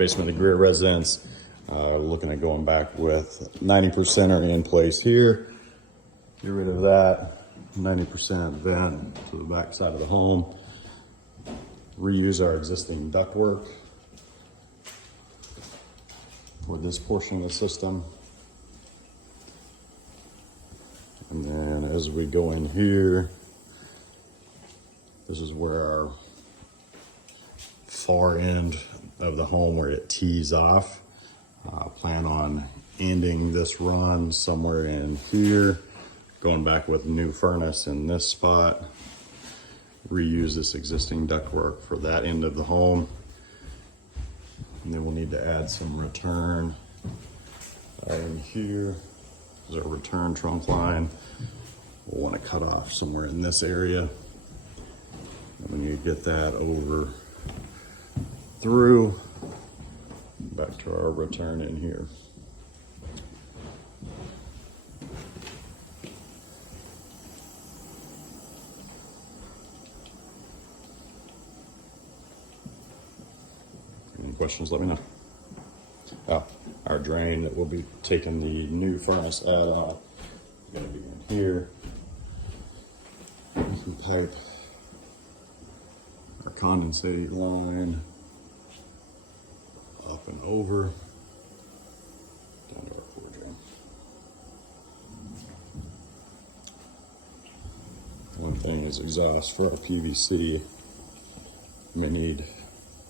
basement of the Greer residence. Looking at going back with 90% are in place here. Get rid of that 90% vent to the back side of the home. Reuse our existing ductwork for this portion of the system. And then as we go in here, this is where our far end of the home where it tees off. Plan on ending this run somewhere in here, going back with new furnace in this spot. Reuse this existing ductwork for that end of the home. And then we'll need to add some return in here. This is our return trunk line. We'll want to cut off somewhere in this area. And when you get that over through, back to our return in here. Any questions, let me know. Oh, our drain that will be taking the new furnace add-on. Gonna be in here. Some pipe. Our condensate line. Up and over. Down to our core drain. One thing is exhaust for our PVC. We may need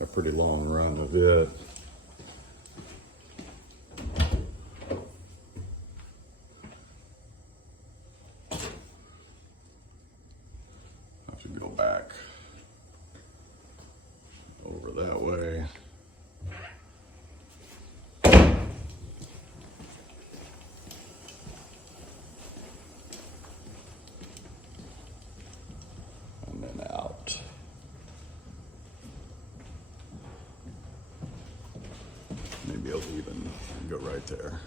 a pretty long run of it. Have to go back over that way. And then out. Maybe I'll even go right there.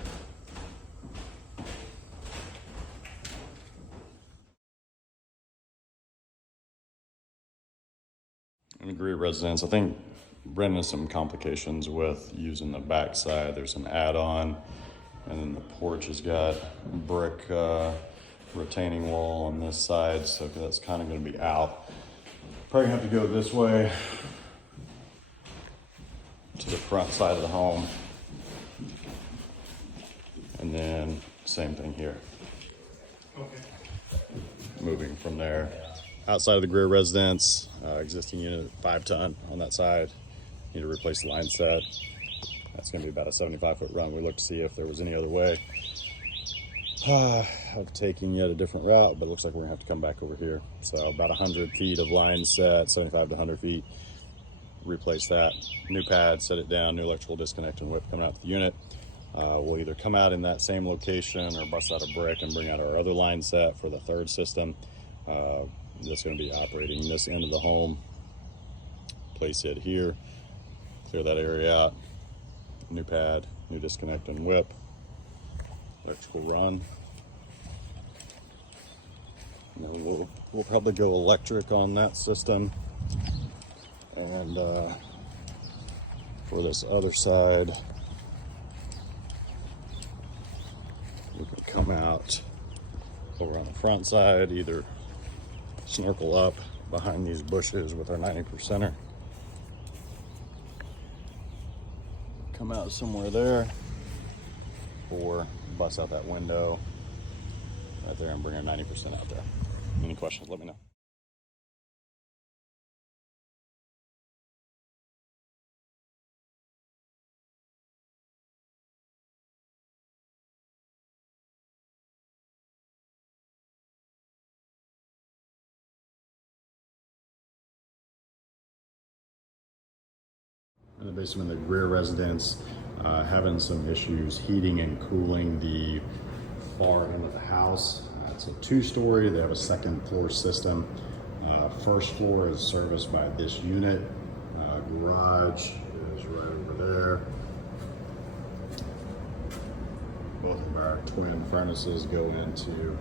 In the Greer residence, I think Brendan has some complications with using the back side. There's an add-on, and then the porch has got brick retaining wall on this side, so that's kind of going to be out. Probably have to go this way to the front side of the home, and then same thing here. Okay. Moving from there. Outside of the Greer residence, existing unit 5 ton on that side. Need to replace the line set. That's going to be about a 75-foot run. We looked to see if there was any other way of taking yet a different route, but it looks like we're going to have to come back over here. So about 100 feet of line set, 75 to 100 feet. Replace that. New pad, set it down, new electrical disconnect and whip coming out to the unit. We'll either come out in that same location or bust out a brick and bring out our other line set for the third system. That's going to be operating this end of the home. Place it here, clear that area out. New pad, new disconnect and whip. Electrical run. And then we'll probably go electric on that system. And for this other side, we can come out over on the front side, either snorkel up behind these bushes with our 90%er, come out somewhere there, or bust out that window right there and bring our 90% out there. Any questions, let me know. In the basement of the Greer residence, having some issues heating and cooling the far end of the house. It's a 2-story, they have a 2nd floor system. First floor is serviced by this unit. Garage is right over there. Both of our twin furnaces go into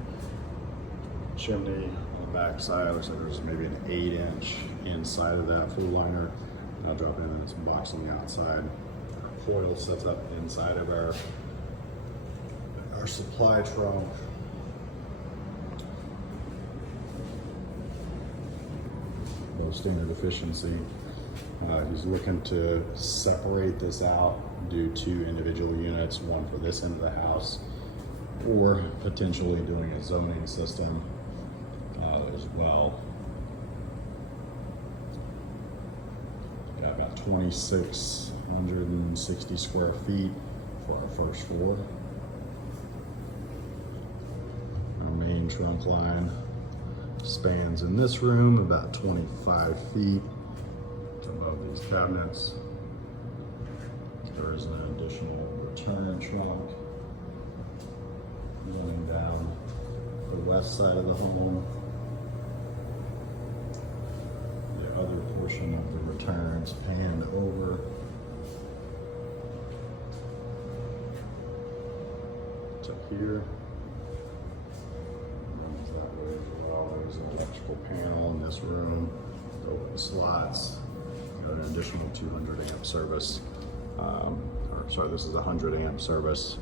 chimney on the back side. Looks like there's maybe an 8-inch inside of that full liner. I'll drop in and it's a box on the outside. coil sets up inside of our supply trunk. Low standard efficiency. He's looking to separate this out, do 2 individual units, one for this end of the house, or potentially doing a zoning system as well. Got about 2,660 square feet for our first floor. Our main trunk line spans in this room about 25 feet above these cabinets. There is an additional return trunk going down the west side of the home. The other portion of the returns panned over. To here. Runs that way as well. There's an electrical panel in this room. Open slots. Got an additional 200 amp service. Sorry, this is a 100 amp service.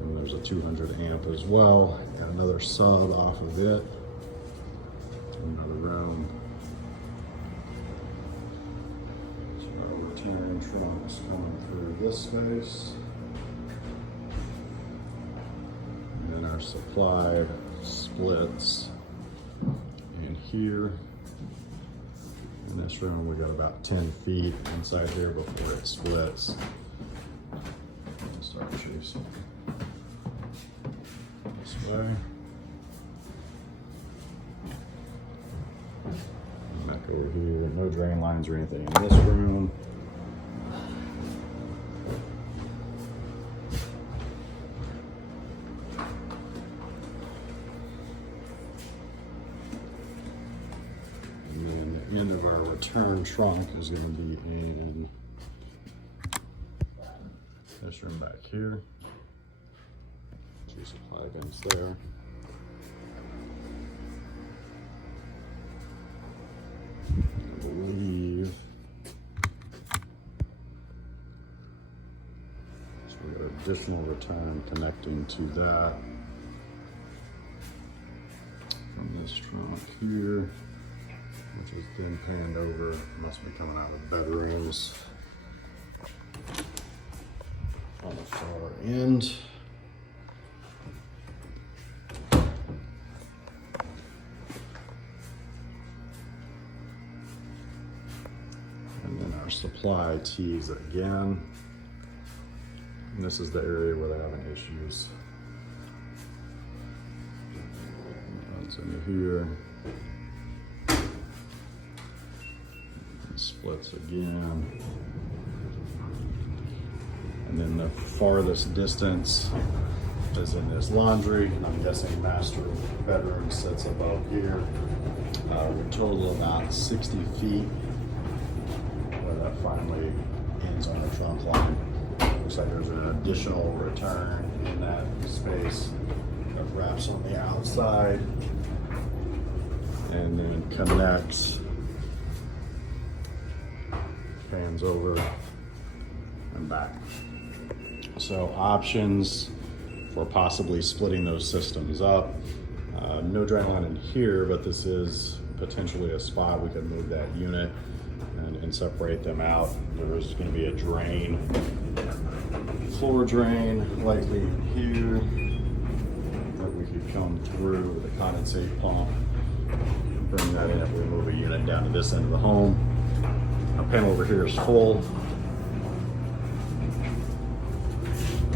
And there's a 200 amp as well. Got another sub off of it. Another room. So our return trunks coming through this space. And then our supply splits in here. In this room, we got about 10 feet inside here before it splits. Start chasing this way. Back over here, no drain lines or anything in this room. And then the end of our return trunk is going to be in this room back here. 2 supply bins there. I believe so. We got additional return connecting to that from this trunk here, which is then panned over. Must be coming out of bedrooms on the far end. And then our supply tees again. And this is the area where they're having issues. Runs into here. And splits again. And then the farthest distance is in this laundry. I'm guessing master bedroom sits above here. We total about 60 feet where that finally ends on the trunk line. Looks like there's an additional return in that space that wraps on the outside and then connects, fans over and back. So options for possibly splitting those systems up. No drain line in here, but this is potentially a spot we could move that unit and separate them out. There's going to be a drain, floor drain, likely here, that we could come through with a condensate pump, bring that in if we move a unit down to this end of the home. Our panel over here is full.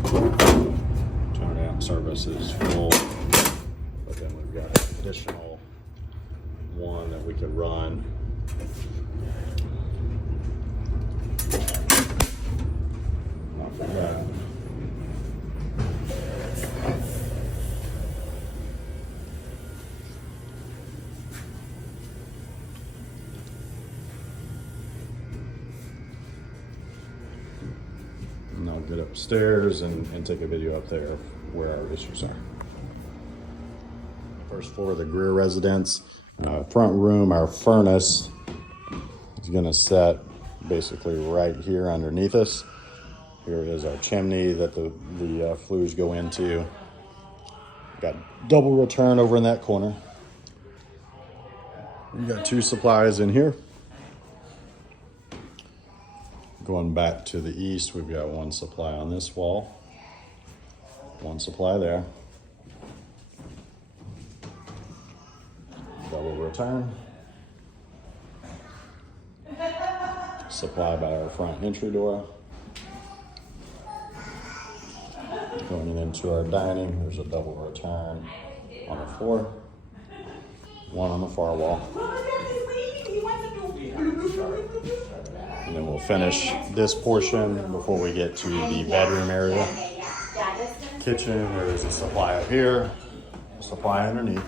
200 amp service is full, but then we've got an additional one that we could run. Off of that. And I'll get upstairs and take a video up there of where our issues are. First floor of the Greer residence. Front room, our furnace is gonna set basically right here underneath us. Here is our chimney that the flues go into. Got double return over in that corner. We got 2 supplies in here. Going back to the east, we've got 1 supply on this wall, 1 supply there. Double return. Supply by our front entry door. Going into our dining, there's a double return on the floor. 1 on the far wall. And then we'll finish this portion before we get to the bedroom area. Kitchen, there is a supply up here, a supply underneath.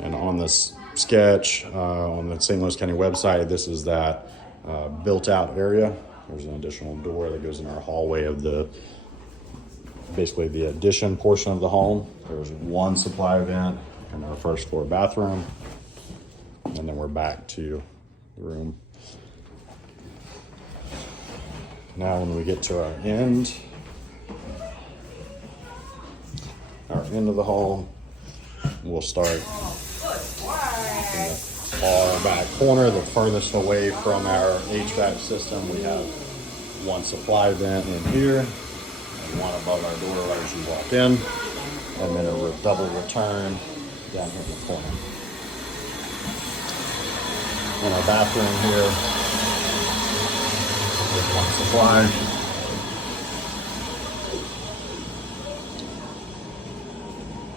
And on this sketch, on the St. Louis County website, this is that built out area. There's an additional door that goes in our hallway of basically the addition portion of the home. There's 1 supply vent in our first floor bathroom. And then we're back to the room. Now when we get to our end of the hall, we'll start in the far back corner, the furthest away from our HVAC system. We have 1 supply vent in here and 1 above our door right as you walk in, and then a double return down here in the corner. In our bathroom here, there's 1 supply.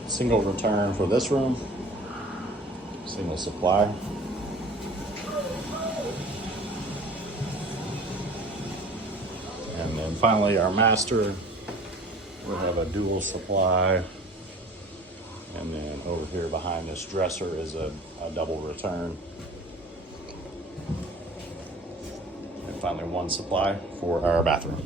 Single return for this room. Single supply. And then finally our master, we'll have a dual supply. And then over here behind this dresser is a double return. And finally 1 supply for our bathroom.